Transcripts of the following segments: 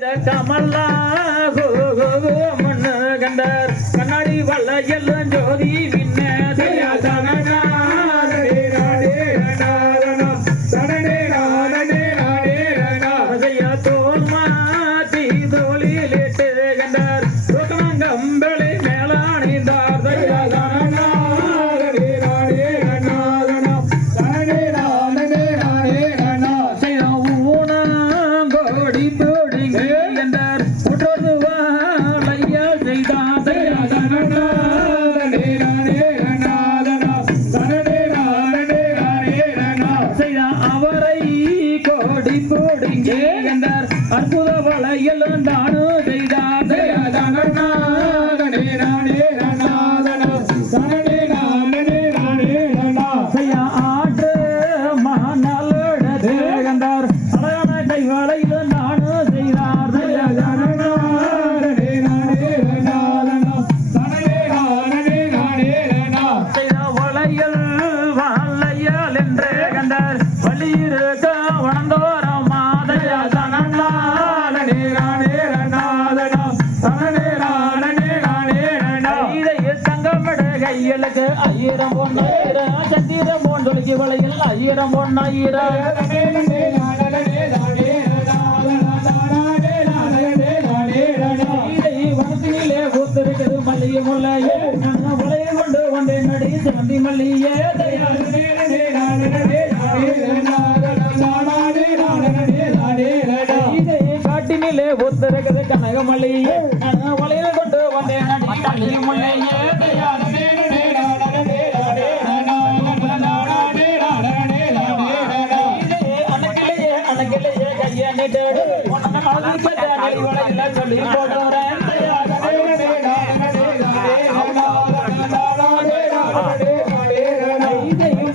Kamala மண்ணு கண்டார் கண்ணாடி வல்ல எல்லாம் ஜோதி தோல் மாத்தி தோழிலிட்டு கண்டார் கம்பளி மேலாணிந்தார் ஊனங்கோடி தோழிங்க என்றார் புற்றோது வாழையா செய்தார் அவரை கோடி போடுங்க என்றார் அற்புத வளையல் தானு செய்தார் ஆற்று மணலோடது கண்டார் அழகான கை வளையல் தானு செய்தார் வளையல் வளையல் என்று கண்டார் வழியிருக்க வளர்ந்தோரம் மாதையா கையலுக்கு 1000 பொன்னாயிரம் சத்திரம் போன்றொழுகி வளையில் 1000 பொன்னாயிரம் வனத்திலே பூத்திருக்கிறது மல்லிகை முல்லையே வளைய கொண்டு வந்தேன் நடி சாந்தி மல்லியே காட்டினிலே பூத்திருக்கிறது கனக மல்லியே வளைய கொண்டு வந்தேன் நடி முல்லையே சொல்லி போடுறேன்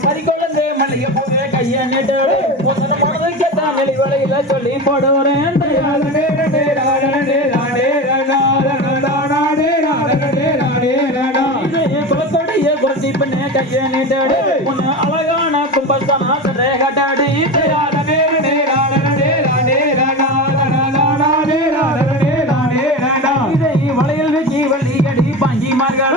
சரிகொழுந்து மல்லிகை பூவே கைய நீட்டு மனதுக்கத்தான் வெளிவளையில சொல்லி போடுறேன் குலக்கொடிய குரட்டி பண்ண கைய நீட்டு உன்ன அழகான கும்பஸ்தனா சரே கட்டாடி வளையல் வச்சு வள்ளி கடி பாஞ்சி மார்கழ